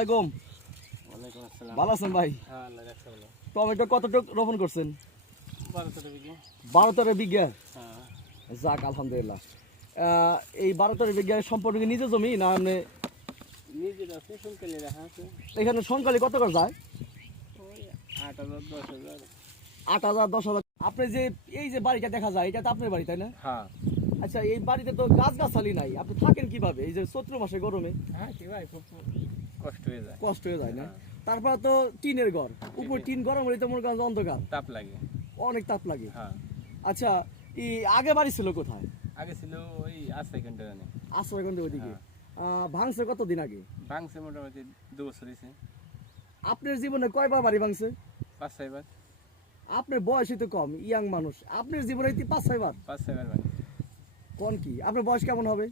আলাইকুম। ওয়ালাইকুম আসসালাম। ভালো আছেন ভাই? হ্যাঁ, আল্লাহ রাখছে ভালো। টমেটো কতটুক রোপণ করছেন? 12 বিঘা। 12-13 বিঘা। হ্যাঁ, যাক আলহামদুলিল্লাহ। এই 12-13 বিঘা সম্পূর্ণ কি নিজের জমি না এমনি? নিজের আছে, সংকালে রাখা আছে। এখানে সংকালি কত করে যায়? ওই 8,000 10,000। 8,000 10,000। আপনি যে এই যে বাড়িটা দেখা যায় এটা তো আপনার বাড়ি তাই না? হ্যাঁ। আচ্ছা, এই বাড়িতে তো গাছগাছালি নাই, আপনি থাকেন কিভাবে এই যে চৈত্র মাসে গরমে? হ্যাঁ, কি ভাই খুব কষ্ট হয়ে যায়। কষ্ট হয়ে যায় না? তারপর তো টিনের ঘর, উপর টিন গরম হলে তো মনে করেন অন্ধকার, তাপ লাগে। অনেক তাপ লাগে। হ্যাঁ। আচ্ছা, এই আগে বাড়ি ছিল কোথায়? আগে ছিল ওই আছে সেকেন্ডারে। আশ্রয়গন্ধ ওইদিকে। ভাঙছে কতদিন আগে? ভাঙছে মোটামুটি 2 বছর হয়েছে। আপনার জীবনে কয়বার বাড়ি ভাঙছে? 5-6 বার। আপনার বয়সই তো কম, ইয়াং মানুষ, আপনার জীবনে 5-6 বার? 5-6 বার ভাঙছে। কোন কি আপনার বয়স কেমন হবে?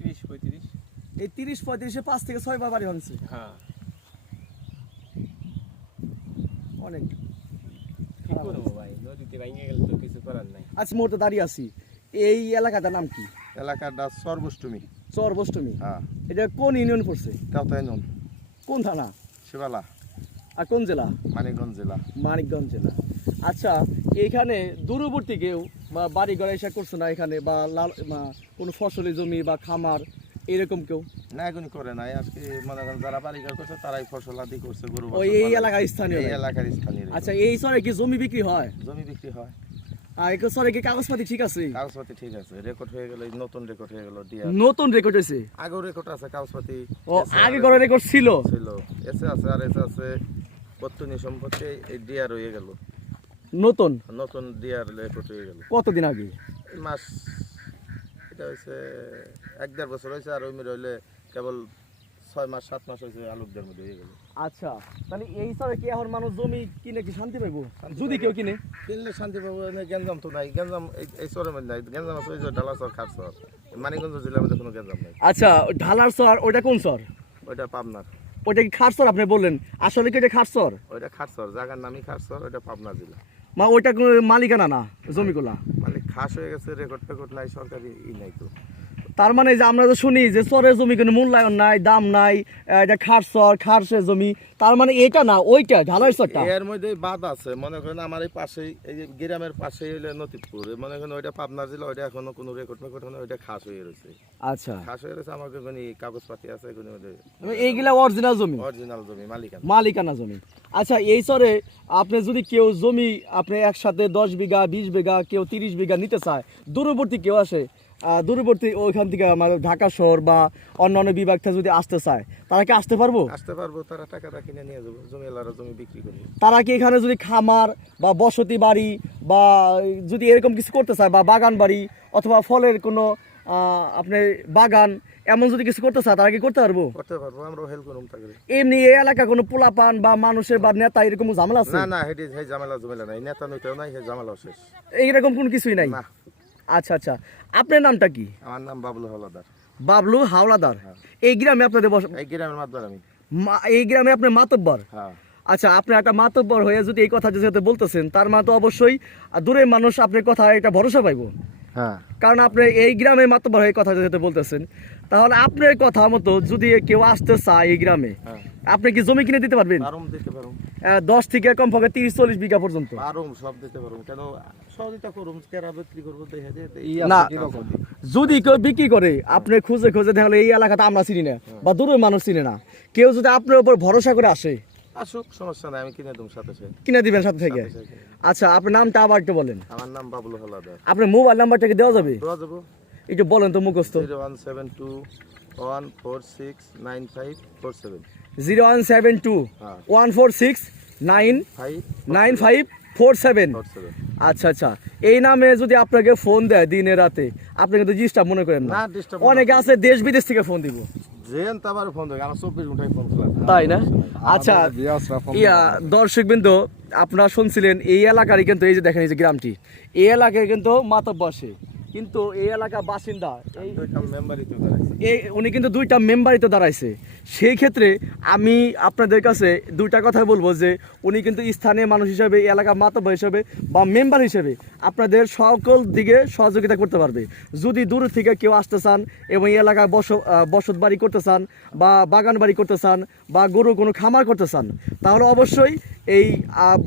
30-35। এই 30-35-এ 5 থেকে 6 বার বাড়ি ভাঙছে। হ্যাঁ। অনেক কি করবো ভাই, নদীতে ভেঙে গেলে তো কিছু করার নাই। আজ মুহূর্তে দাঁড়িয়ে আছি। এই এলাকাটার নাম কি? এলাকাটা সর্বষ্টমী। চর বষ্টমী। হ্যাঁ, এটা কোন ইউনিয়ন পড়ছে? তাওতাই নন, কোন থানা শিবালা, আর কোন জেলা? মানিকগঞ্জ জেলা। মানিকগঞ্জ জেলা। আচ্ছা, এইখানে দূরবর্তী কেউ বা বাড়ি ঘর এসে করছে না এখানে, বা কোনো ফসলি জমি বা খামার এরকম কেউ? না, এগুলি করে নাই। আজকে মনে করেন যারা বাড়িঘর করছে তারাই ফসল আদি করছে, গরু ওই এই এলাকার স্থানীয়? এই এলাকার স্থানীয়। আচ্ছা, এই চরে কি জমি বিক্রি হয়? জমি বিক্রি হয়। আর এই চরে কি কাগজপাতি ঠিক আছে? কাগজপাতি ঠিক আছে, রেকর্ড হয়ে গেল, নতুন রেকর্ড হয়ে গেল। নতুন রেকর্ড হয়েছে? আগেও রেকর্ড আছে, কাগজপাতি ও আগে করে রেকর্ড ছিল? ছিল, এসে আছে, আর এসে আছে পত্তনি সম্পর্কে এই ডিআর হয়ে গেল, নতুন নতুন ডিআর রেকর্ড হয়ে গেল। কতদিন আগে? এই মাস, এটা হয়েছে 1-1.5 বছর হয়েছে। আর ওই মেয়ে হইলে কেবল 6 মাস 7 মাস হয়েছে, আলুকদের মধ্যে হয়ে গেল। আচ্ছা, তাহলে এই চরে কি এখন মানুষ জমি কিনে কি শান্তি পাইবো যদি কেউ কিনে? কিনলে শান্তি পাবো না। গ্যাঞ্জাম তো নাই, গ্যাঞ্জাম এই চরের মধ্যে নাই। গ্যাঞ্জাম আছে ওই যে ডালাচর, খারচর, মানিকগঞ্জ জেলার মধ্যে কোনো গ্যাঞ্জাম নাই। আচ্ছা, ঢালার চর ওটা কোন চর? ওইটা পাবনার। ওটা কি খারচর আপনি বললেন? আসলে কি এটা খারচর? ওইটা খারচর, জায়গার নামই খারচর, ওইটা পাবনা জেলা। ওইটা কোনো মালিকানা না জমিগুলা? মানে খাস হয়ে গেছে, রেকর্ড ফেকর্ড নাই, সরকারি নাই তো। তার মানে যে আমরা তো শুনি যে চরের জমি কোনো মূল্যায়ন নাই, দাম নাই, এটা খারচর, খারসের জমি, তার মানে এটা না ওইটা ঢালার চরটা? এর মধ্যে বাদ আছে। মনে করেন আমার এই পাশেই, এই যে গ্রামের পাশেই হইলে নতিবপুর, মনে করেন ওইটা পাবনা জেলা, ওইটা এখনো কোনো রেকর্ড ফেকর্ড হয় না, ওইটা খাস হয়ে রয়েছে। আচ্ছা, খাস হয়ে রয়েছে, আমার কোনো কাগজপাতি আছে, এগুলোর মধ্যে এইগুলা অরিজিনাল জমি, অরিজিনাল জমি, মালিকানা। মালিকানা জমি। আচ্ছা, এই চরে আপনি যদি কেউ জমি আপনি একসাথে 10 বিঘা 20 বিঘা কেউ 30 বিঘা নিতে চায়, দূরবর্তী কেউ আসে, দূরবর্তী ওইখান থেকে আমাদের ঢাকা শহর বা অন্যান্য বিভাগ থেকে যদি আসতে চায়, তারা কি আসতে পারবো? আসতে পারবো, তারা টাকাটা কিনে নিয়ে যাবো, জমিওয়ালারা জমি বিক্রি করে। তারা কি এখানে যদি খামার বা বসতি বাড়ি বা যদি এরকম কিছু করতে চায়, বা বাগান বাড়ি অথবা ফলের কোনো আপনার বাগান এমন যদি কিছু করতে চায়, তারা কি করতে পারবো? করতে পারবো, আমরাও হেল্প করুম তাকে। এমনি এই এলাকা কোনো পোলাপান বা মানুষের বা নেতা এরকম ঝামেলা আছে? না না, হেডি হে ঝামেলা জমেলা নাই, নেতা নইতেও নাই, হে ঝামেলাও শেষ। এইরকম কোনো কিছুই নাই? না। আচ্ছা আচ্ছা, আপনার নামটা কি? আমার নাম বাবলু হলাদার। বাবলু হাওলাদার। এই গ্রামে আপনাদের এই গ্রামের মাতবার আমি। এই গ্রামে আপনার মাতব্বর? হ্যাঁ। আচ্ছা, আপনি একটা মাতব্বর হয়ে যদি এই কথা যেহেতু বলতেছেন, তার মানে তো অবশ্যই দূরের মানুষ আপনার কথা এটা ভরসা পাইবো। হ্যাঁ। কারণ আপনি এই গ্রামের মাতব্বর হয়ে কথা যেহেতু বলতেছেন, তাহলে আপনার কথা মতো যদি কেউ আসতে চায় এই গ্রামে, আপনি কি জমি কিনে দিতে পারবেন? পারুম, দিতে পারুম। 10 থেকে কমপক্ষে 30-40 বিঘা পর্যন্ত? পারুম, সব দিতে পারুম। কেন সহযোগিতা করুম, কেরা বিক্রি করবো দেখে না, যদি কেউ বিক্রি করে আপনি খুঁজে খুঁজে তাহলে এই এলাকাতে আমরা চিনি না বা দূরের মানুষ চিনে না, কেউ যদি আপনার উপর ভরসা করে আসে, আসুক, সমস্যা নাই, আমি কিনে দেবো সাথে সাথে। কিনে দিবেন সাথে থেকে? আচ্ছা, আপনার নামটা আবার একটু বলেন। আমার নাম বাবলু হলাদার। আপনার মোবাইল নাম্বারটা কি দেওয়া যাবে? দেওয়া যাবো। একটু বলেন তো মুখস্থ। 01721469547। 01721469547। আচ্ছা আচ্ছা, এই নামে যদি আপনাকে ফোন দেয় দিনে রাতে, আপনি কিন্তু ডিস্টার্ব মনে করেন না? অনেকে আছে দেশ বিদেশ থেকে ফোন দিব, তাই না? আচ্ছা, দর্শকবৃন্দ, আপনারা শুনছিলেন এই এলাকারই কিন্তু এই যে দেখেন এই যে গ্রামটি, এই এলাকায় কিন্তু মাতব্বর সে, কিন্তু এই এলাকার বাসিন্দা এই দুইটা মেম্বারই তো দাঁড়াইছে। উনি কিন্তু দুইটা মেম্বারই তো দাঁড়াইছে। সেই ক্ষেত্রে আমি আপনাদের কাছে দুইটা কথা বলবো যে উনি কিন্তু স্থানীয় মানুষ হিসেবে, এই এলাকার মাতব্বর হিসেবে বা মেম্বার হিসেবে আপনাদের সকল দিকে সহযোগিতা করতে পারবে। যদি দূর থেকে কেউ আসতে চান এবং এই এলাকায় বসত বাড়ি করতে চান বা বাগান বাড়ি করতে চান বা গরু কোনো খামার করতে চান, তাহলে অবশ্যই এই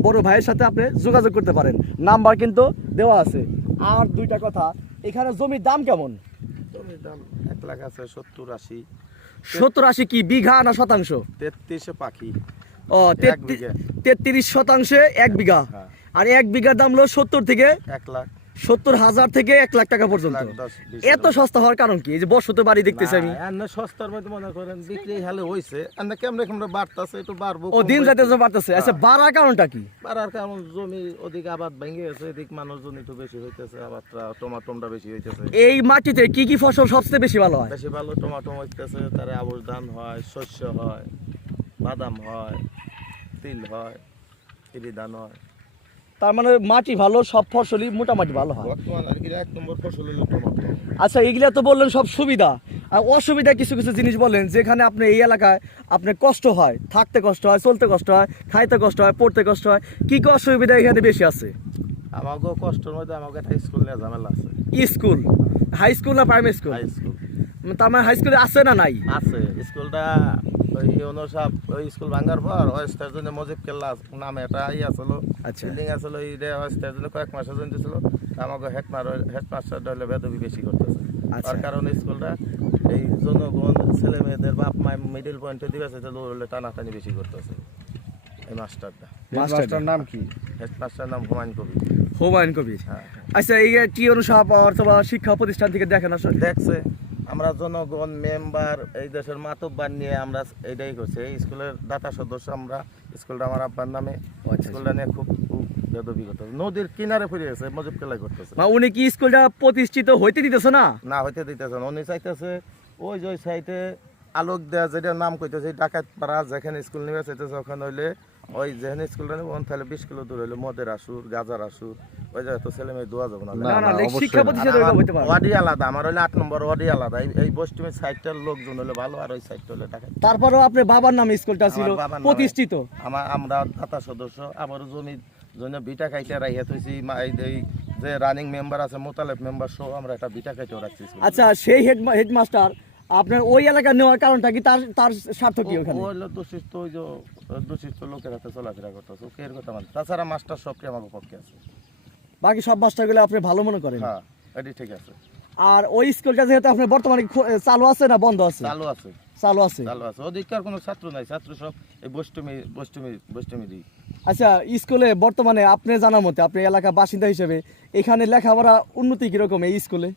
বড় ভাইয়ের সাথে আপনি যোগাযোগ করতে পারেন। নাম্বার কিন্তু দেওয়া আছে। আর দুইটা কথা, এখানে জমির দাম কেমন? জমির দাম 1 লাখ আছে, 70-80। 70-80 কি বিঘা না শতাংশ? 33 পাখি। ও, এক বিঘা। 33 শতাংশে 1 বিঘা। হ্যাঁ। আর 1 বিঘার দাম হলো 70 থেকে 1 লাখ 70,000 থেকে 1 লাখ টাকা পর্যন্ত। 10-20 এত সস্তা হওয়ার কারণ কি? এই যে বসতে বাড়ি দেখতেছি আমি। না, সস্তার মধ্যে মনে করেন বিক্রি হালে হইছে, আর না কেমনে কেমনে বাড়তাছে, একটু বাড়বো। ও, দিন যাইতেছে বাড়তেছে। আচ্ছা, বাড়ার কারণটা কি? বাড়ার কারণ জমি ওদিকে আবাদ ভেঙে গেছে, এদিক মানুষজন একটু বেশি হইতেছে, আবাদটা টমাটোমটা বেশি হইতেছে। এই মাটিতে কি কি ফসল সবচেয়ে বেশি ভালো হয়? বেশি ভালো টমাটো হইতেছে, তারে আবুর ধান হয়, শস্য হয়, বাদাম হয়, তিল হয়, ইরি ধান হয়। তার মানে মাটি ভালো, সব ফসলই মোটামুটি ভালো হয়। বর্তমান আর কি 1 নম্বর ফসল হলো টমাটো। আচ্ছা, এগুলা তো বললেন সব সুবিধা, আর অসুবিধা কিছু কিছু জিনিস বলেন যেখানে আপনি এই এলাকায় আপনার কষ্ট হয়, থাকতে কষ্ট হয়, চলতে কষ্ট হয়, খাইতে কষ্ট হয়, পড়তে কষ্ট হয়। কি কি অসুবিধা এখানে বেশি আছে? আমাকেও কষ্টের মধ্যে আমাকে একটা স্কুল নিয়ে ঝামেলা আছে। স্কুল, হাই স্কুল না প্রাইমারি স্কুল? হাই স্কুল তার মানে হাই স্কুলে আছে না নাই? আছে। স্কুলটা ওই ইউনো সাহেব ওই স্কুল ভাঙার পর অস্থার জন্য মজিব কেল্লা নামে একটা আসলো, আচ্ছা। বিল্ডিং আসলো, এই অস্থার জন্য কয়েক মাসের জন্য দিয়েছিল। আমাকে হেডমাস্টার হলে বেদবি বেশি করতেছে। আচ্ছা। তার কারণে স্কুলটা এই জনগণ ছেলে মেয়েদের বাপ মা মিডিল পয়েন্টে দিবে, সেটা হলে টানাটানি বেশি করতেছে এই মাস্টারটা। মাস্টারটার নাম কি? হেডমাস্টার নাম হুমায়ুন কবির। হুমায়ুন কবির। হ্যাঁ। আচ্ছা, এই টি অনুসাপ অথবা শিক্ষা প্রতিষ্ঠান থেকে দেখেন আসলে দেখছে আমরা জনগণ মেম্বার এই দেশের মাতব্বার নিয়ে আমরা এটাই করছি। এই স্কুলের দাতা সদস্য আমরা, স্কুলটা আমার আব্বার নামে। আচ্ছা। স্কুলটা নিয়ে খুব বেদবি করতেছে, নদীর কিনারে ফিরে গেছে, মজিব কেলাই করতেছে। উনি কি স্কুলটা প্রতিষ্ঠিত হইতে দিতেছে না? না হইতে দিতেছে না, উনি চাইতেছে ওই যে সাইডে আলোক দেয়া যেটা নাম কইতেছে ডাকাত পাড়া, যেখানে স্কুল নিবে চাইতেছে ওখানে হইলে ওই যেখানে স্কুলটা নেব তাহলে 20 কিলো দূর হইলে মদের আসুর, গাজার আসুর, ওই জায়গায় তো ছেলে মেয়ে দোয়া যাবে না। না না, শিক্ষা প্রতিষ্ঠান হইতে পারে। ওয়ার্ডই আলাদা, আমার হইলে 8 নম্বর ওয়ার্ডই আলাদা। এই বস্তিমের সাইডটার লোকজন হলে ভালো, আর ওই সাইডটা হলে ডাকাত। তারপরেও আপনার বাবার নামে স্কুলটা ছিল আমার বাবার নামে। প্রতিষ্ঠিত। আমরা দাতা সদস্য, আবার জমির জন্য বিটা খাইতে রাইয়া থইছি। এই যে রানিং মেম্বার আছে, মোতালেব মেম্বার সহ আমরা একটা বিটা খাইতেও রাখছি। আচ্ছা, সেই হেডমাস্টার আপনার ওই এলাকা নেওয়ার কারণটা কি? তার স্বার্থ কি ওখানে? ও হলো দোষিত, ওই যে দোষিত লোকের হাতে চলাফেরা করতেছে, ওকে এর কথা মানে। তাছাড়া মাস্টার সবটি আমাকে পক্ষে আছে। বাকি সব মাস্টারগুলো আপনি ভালো মনে করেন? হ্যাঁ, এটি ঠিক আছে। আর ওই স্কুলটা যেহেতু আপনার বর্তমানে চালু আছে না বন্ধ আছে? চালু আছে, চালু আছে। চালু আছে। ওদিককার কোনো ছাত্র নাই, ছাত্র সব এই বষ্টমী দিই। আচ্ছা, স্কুলে বর্তমানে আপনি জানার মতে, আপনি এলাকার বাসিন্দা হিসেবে এখানে লেখাপড়া উন্নতি কিরকম এই স্কুলে?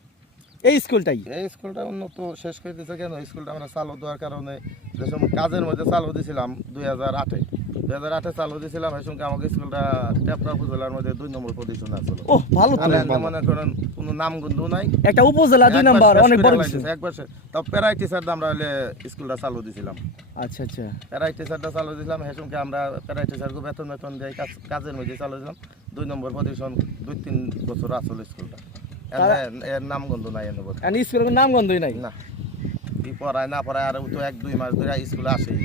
এই স্কুলটাই এই স্কুলটা উন্নত শেষ করে দিয়েছে কেন? স্কুলটা আমরা চালু দেওয়ার কারণে যেসব কাজের মধ্যে চালু দিয়েছিলাম 2008-এ চালু দিয়েছিলাম। এই সঙ্গে আমাকে স্কুলটা টেপরা উপজেলার মধ্যে 2 নম্বর পজিশন আসলো। ও, ভালো তো। মনে করেন কোনো নামগন্ধ নাই, একটা উপজেলা 2 নাম্বার, অনেক বড় কিছু। একবার তাও প্যারাই টিচার আমরা হলে স্কুলটা চালু দিয়েছিলাম। আচ্ছা আচ্ছা। প্যারাই টিচারটা চালু দিয়েছিলাম, সেই সঙ্গে আমরা প্যারাই টিচারকে বেতন দিয়ে কাজের মধ্যে চালু দিলাম। 2 নম্বর পজিশন 2-3 বছর আসলো স্কুলটা। এর নামগন্ধ নাই এনে বলতে। স্কুলের নাম গন্ধই নাই না, কি পড়ায় না পড়ায় আর তো 1-2 মাস ধরে স্কুলে আসেই।